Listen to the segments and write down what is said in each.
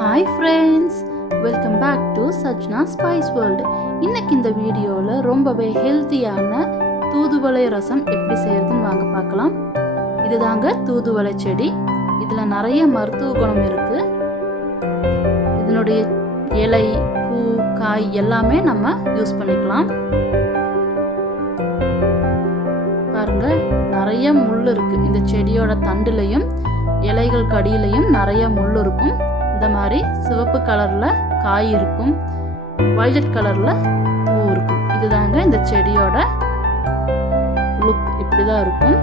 Hi friends, welcome back to Sajna Spice World. இன்னைக்கு இந்த வீடியோல ரொம்பவே ஹெல்தியான தூதுவளை ரசம் எப்படி செய்யறதுன்னு வாங்க பார்க்கலாம். இதுதாங்க தூதுவளை செடி. இதுல நிறைய மருத்துவ குணம் இருக்கு. இதனுடைய இலை, பூ, காய் எல்லாமே நம்ம யூஸ் பண்ணிக்கலாம். பாருங்க, நிறைய முள் இருக்கு. இந்த செடியோட தண்டுலையும் இலைகள் கடியிலையும் நிறைய முள் இருக்கும். இந்த மாதிரி சிவப்பு கலர்ல காய் இருக்கும், வயலட் கலர்ல பூ இருக்கும். இதுதாங்க இந்த செடியோட லுக். இப்படிதான் இருக்கும்.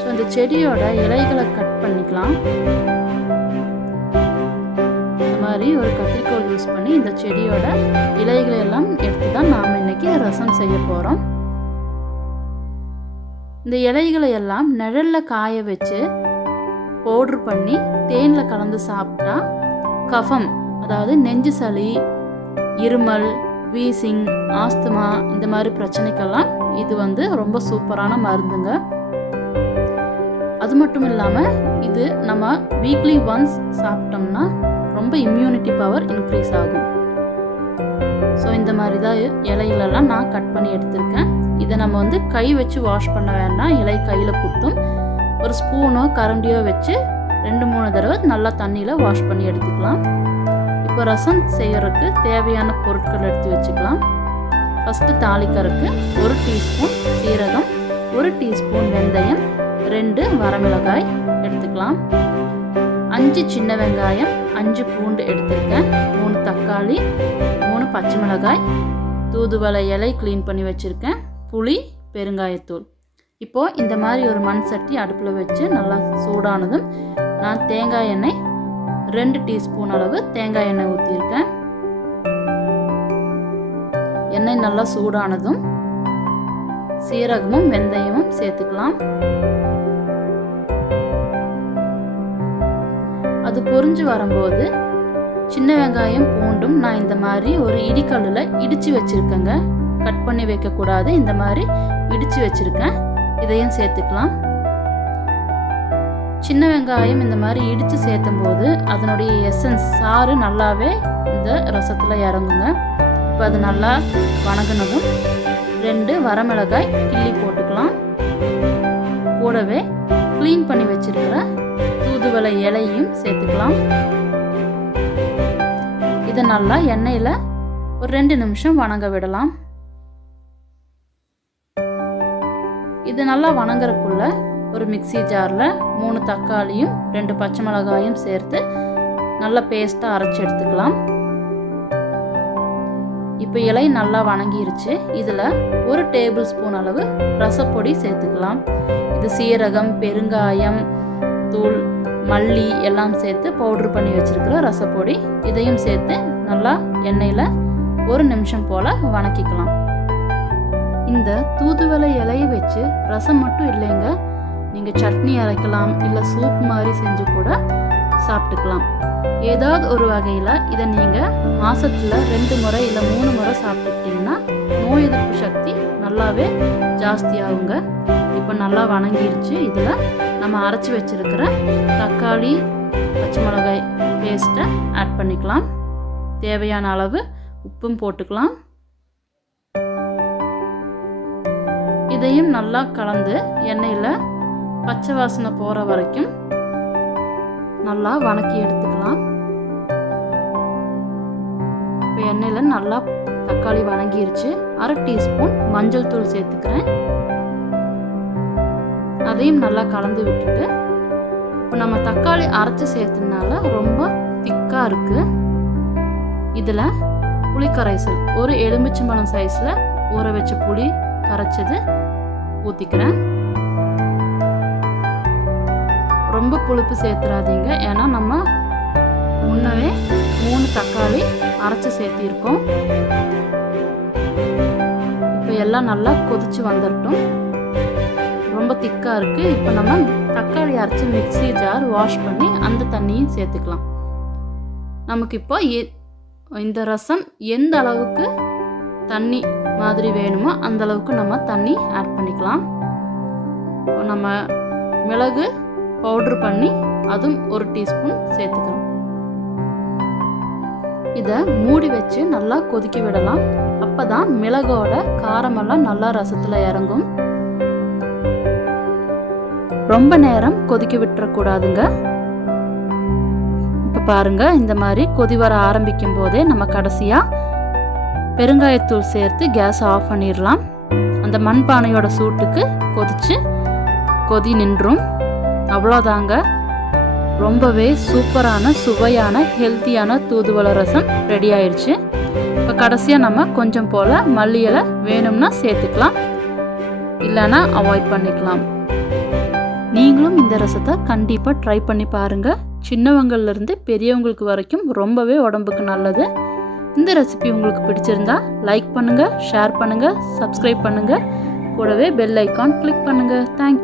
ஸோ இந்த செடியோட இலைகளை கட் பண்ணிக்கலாம். இந்த மாதிரி ஒரு கத்திரிக்கோல் யூஸ் பண்ணி இந்த செடியோட இலைகளை எல்லாம் எடுத்து தான் நாம் இன்னைக்கு ரசம் செய்ய போறோம். இந்த இலைகளை எல்லாம் நிழல்ல காய வச்சு பவுடர் பண்ணி தேனில் கலந்து சாப்பிட்டா கஃபம், அதாவது நெஞ்சு சளி, இருமல், வீசிங், ஆஸ்துமா இந்த மாதிரி பிரச்சனைக்கெல்லாம் இது ரொம்ப சூப்பரான மருந்துங்க. அது மட்டும் இல்லாமல் இது நம்ம வீக்லி ஒன்ஸ் சாப்பிட்டோம்னா ரொம்ப இம்யூனிட்டி பவர் இன்க்ரீஸ் ஆகும். ஸோ இந்த மாதிரி தான் இலைகளெல்லாம் நான் கட் பண்ணி எடுத்திருக்கேன். இதை நம்ம கை வச்சு வாஷ் பண்ண வேண்டாம், இலை கையில் குத்தும். ஒரு ஸ்பூனோ கரண்டியோ வச்சு 2-3 தடவை நல்லா தண்ணியில் வாஷ் பண்ணி எடுத்துக்கலாம். இப்போ ரசம் செய்யறதுக்கு தேவையான பொருட்கள் எடுத்து வச்சுக்கலாம். ஃபஸ்ட்டு தாளிக்கறதுக்கு 1 டீஸ்பூன் சீரகம், 1 டீஸ்பூன் வெந்தயம், 2 வரமிளகாய் எடுத்துக்கலாம். 5 சின்ன வெங்காயம், 5 பூண்டு எடுத்துருக்கேன், 3 தக்காளி, 3 பச்சை மிளகாய், தூதுவளை இலை க்ளீன் பண்ணி வச்சுருக்கேன், புளி, பெருங்காயத்தூள். இப்போது இந்த மாதிரி ஒரு மண் சட்டி அடுப்பில் வச்சு நல்லா சூடானதும் நான் தேங்காய் எண்ணெய் 2 டீஸ்பூன் அளவு தேங்காய் எண்ணெய் ஊற்றியிருக்கேன். எண்ணெய் நல்லா சூடானதும் சீரகமும் வெந்தயமும் சேர்த்துக்கலாம். அது பொரிஞ்சு வரும்போது சின்ன வெங்காயம் பூண்டும் நான் இந்த மாதிரி ஒரு இடிக்கல்லில் இடித்து வச்சுருக்கேங்க. கட் பண்ணி வைக்கக்கூடாது, இந்த மாதிரி இடித்து வச்சுருக்கேன். இதையும் சேர்த்துக்கலாம். சின்ன வெங்காயம் இந்த மாதிரி இடித்து சேர்த்தும் போது அதனுடைய எசன்ஸ், சாறு நல்லாவே இந்த ரசத்தில் இறங்குங்க. இப்போ அது நல்லா வணங்கினதும் 2 வரமிளகாய் கிள்ளி போட்டுக்கலாம். கூடவே க்ளீன் பண்ணி வச்சிருக்கிற தூதுவளை இலையும் சேர்த்துக்கலாம். இதை நல்லா எண்ணெயில் ஒரு 2 நிமிஷம் வணங்க விடலாம். இது நல்லா வணங்குறதுக்குள்ள ஒரு மிக்ஸி ஜாரில் 3 தக்காளியும் 2 பச்சை மிளகாயும் சேர்த்து நல்லா பேஸ்ட்டாக அரைச்சி எடுத்துக்கலாம். இப்போ இலை நல்லா வணங்கிருச்சு. இதில் 1 டேபிள் ஸ்பூன் அளவு ரசப்பொடி சேர்த்துக்கலாம். இது சீரகம், பெருங்காயம் தூள், மல்லி எல்லாம் சேர்த்து பவுடர் பண்ணி வச்சுருக்கிற ரசப்பொடி. இதையும் சேர்த்து நல்லா எண்ணெயில் 1 நிமிஷம் போல் வணக்கிக்கலாம். இந்த தூதுவளை இலையை வச்சு ரசம் மட்டும் இல்லைங்க, நீங்கள் சட்னி அரைக்கலாம், இல்லை சூப் மாதிரி செஞ்சு கூட சாப்பிட்டுக்கலாம். ஏதாவது ஒரு வகையில் இதை நீங்கள் மாதத்தில் 2 முறை இல்லை 3 முறை சாப்பிட்டுக்கிட்டிங்கன்னா நோய் எதிர்ப்பு சக்தி நல்லாவே ஜாஸ்தி ஆகுங்க. இப்போ நல்லா வணங்கிருச்சு. இதில் நம்ம அரைச்சி வச்சுருக்கிற தக்காளி, பச்சை மிளகாய் பேஸ்ட்டை ஆட் பண்ணிக்கலாம். தேவையான அளவு உப்பும் போட்டுக்கலாம். இதையும் நல்லா கலந்து எண்ணெயில் பச்சை வாசனை போகிற வரைக்கும் நல்லா வணக்கி எடுத்துக்கலாம். இப்போ எண்ணெயில் நல்லா தக்காளி வணங்கிருச்சு. 1/2 டீஸ்பூன் மஞ்சள் தூள் சேர்த்துக்கிறேன். அதையும் நல்லா கலந்து விட்டுட்டு, இப்போ நம்ம தக்காளி அரைச்சி சேர்த்ததுனால ரொம்ப திக்காக இருக்குது. இதில் புளி கரைசல், ஒரு எலுமிச்சம்பழம் சைஸில் ஊற வச்ச புளி கரைச்சது ஊற்றிக்கிறேன். ரொம்ப புளிப்பு சேர்த்துறாதீங்க, ஏன்னா நம்ம முன்னவே 3 தக்காளி அரைச்சி சேர்த்திருக்கோம். இப்போ எல்லாம் நல்லா கொதிச்சு வந்துடட்டும். ரொம்ப திக்காக இருக்குது. இப்போ நம்ம தக்காளி அரைச்சி மிக்ஸி ஜார் வாஷ் பண்ணி அந்த தண்ணியும் சேர்த்துக்கலாம். நமக்கு இப்போ இந்த ரசம் எந்த அளவுக்கு தண்ணி மாதிரி வேணுமோ அந்த அளவுக்கு நம்ம தண்ணி ஆட் பண்ணிக்கலாம். நம்ம மிளகு பவுட்ரு பண்ணி அதுவும் 1 டீஸ்பூன் சேர்த்துக்கிறோம். இதை மூடி வச்சு நல்லா கொதிக்க விடலாம். அப்பதான் மிளகோட காரமெல்லாம் நல்லா ரசத்துல இறங்கும். ரொம்ப நேரம் கொதிக்க விட்டுறக்கூடாதுங்க. இப்போ பாருங்க, இந்த மாதிரி கொதி வர ஆரம்பிக்கும் போதே நம்ம கடைசியாக பெருங்காயத்தூள் சேர்த்து கேஸ் ஆஃப் பண்ணிடலாம். அந்த மண்பானையோட சூட்டுக்கு கொதி நின்றும். அவ்வளோதாங்க, ரொம்பவே சூப்பரான சுவையான ஹெல்த்தியான தூதுவளை ரசம் ரெடி ஆயிடுச்சு. இப்போ கடைசியாக நம்ம கொஞ்சம் போல் மல்லி இலை வேணும்னா சேர்த்துக்கலாம், இல்லைன்னா அவாய்ட் பண்ணிக்கலாம். நீங்களும் இந்த ரசத்தை கண்டிப்பாக ட்ரை பண்ணி பாருங்கள். சின்னவங்கள்லேருந்து பெரியவங்களுக்கு வரைக்கும் ரொம்பவே உடம்புக்கு நல்லது. இந்த ரெசிபி உங்களுக்கு பிடிச்சிருந்தா லைக் பண்ணுங்கள், ஷேர் பண்ணுங்கள், சப்ஸ்கிரைப் பண்ணுங்கள், கூடவே பெல் ஐக்கான் கிளிக் பண்ணுங்கள். தேங்க்யூ.